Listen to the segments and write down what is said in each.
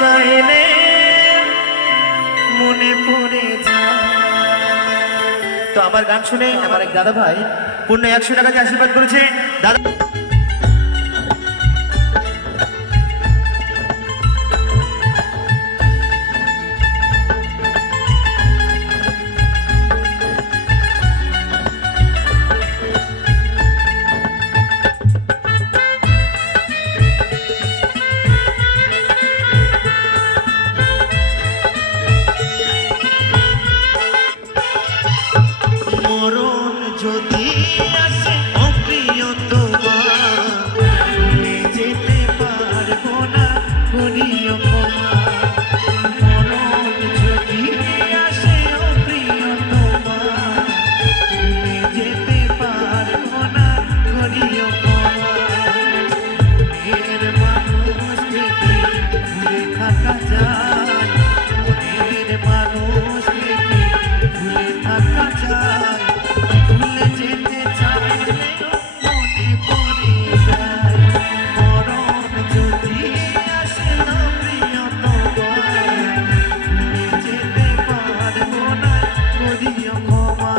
চাইলে মনে পড়ে যায়। তো আমার গান শুনে আমার এক দাদা ভাই পূর্ণ 100 টাকা দিয়ে আশীর্বাদ করেছে। দাদা মরণ যদি আসে অপ্রিয়তমা, ভুলে যেতে পারবো না করিও ক্ষমা। মরণ যদি আসে অপ্রিয়তমা, ভুলে যেতে পারবো না করিও ক্ষমা। মনের মানুষ থেকে ভুলে থাকা যায়, মনের মানুষ থেকে ভুলে থাকা যায়। ভুলে যেতে চাইলেও মনে পড়ে যায়। মরণ যদি আসে অপ্রিয়তমা, ভুলে যেতে পারবো না করিও ক্ষমা।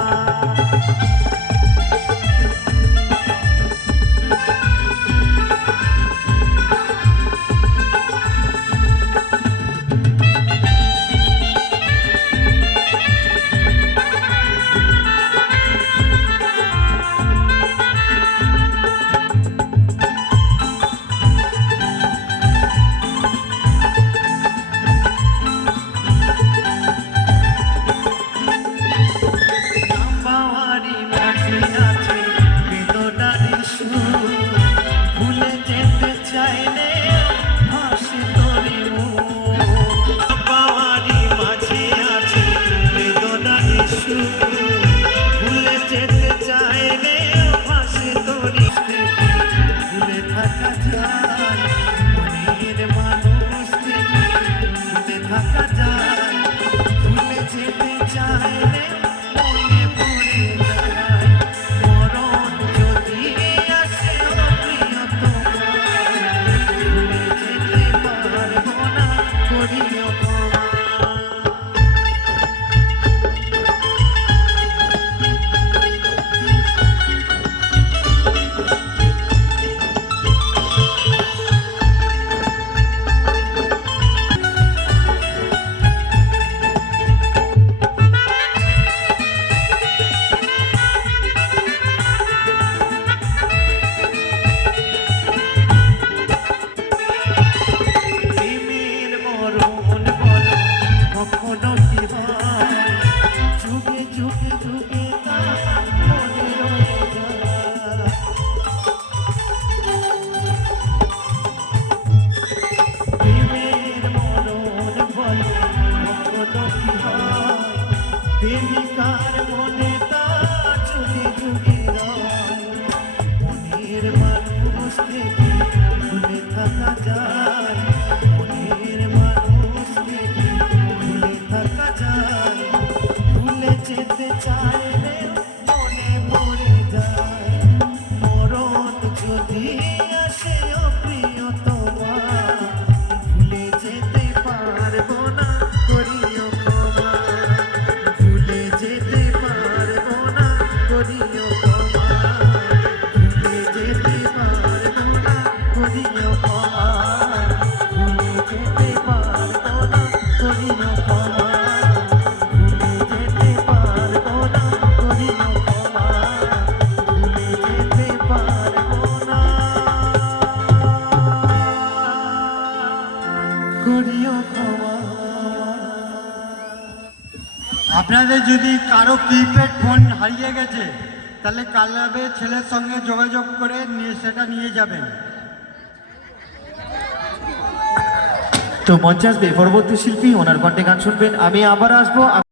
ভুলে যেতে চাইলে হাসি তোরে বাবারি মাঝে আছে বেদনার সুর। ভুলে যেতে চাইলে হাসি তোরে ভুলে থাকা যায়, মনের মানুষ থেকে ভুলে থাকা যায়। ভুলে যেতে চাইলে মনে পড়ে যায়। মরণ যদি আসে অপ্রিয়তমা, ভুলে যেতে পারবো না করিও ক্ষমা। প্রেমের মরণ বলো কখনো কি হয়, যুগে যুগে যুগে তা মনে রয়ে যায়। প্রেমের মরণ বলো কখনো কি হয়, প্রেমিকার মনে তা যুগে যুগে রয়। মনের মানুষ থেকে ভুলে থাকা যায়, মনের মানুষ থেকে ভুলে থাকা যায়। ভুলে যেতে চাইলে মনে পড়ে যায়। মরণ যদি আসে অপ্রিয়তমা, ভুলে যেতে পারবো না করিও ক্ষমা। ভুলে যেতে পারবো না করিও ক্ষমা। ভুলে যেতে পারবো না করিও ক্ষমা। ভুলে যেতে পারবো না করিও ক্ষমা। ভুলে যেতে পারবো না করিও ক্ষমা। ভুলে যেতে পারবো না করিও ক্ষমা। আপনাদের যদি কারো কিপ্যাড ফোন হারিয়ে গেছে তাহলে ক্লাবে ছেলের সঙ্গে যোগাযোগ করে সেটা নিয়ে যাবেন। তো মঞ্চে আসবে পরবর্তী শিল্পী, ওনার কণ্ঠে গান শুনবেন। আমি আবার আসবো।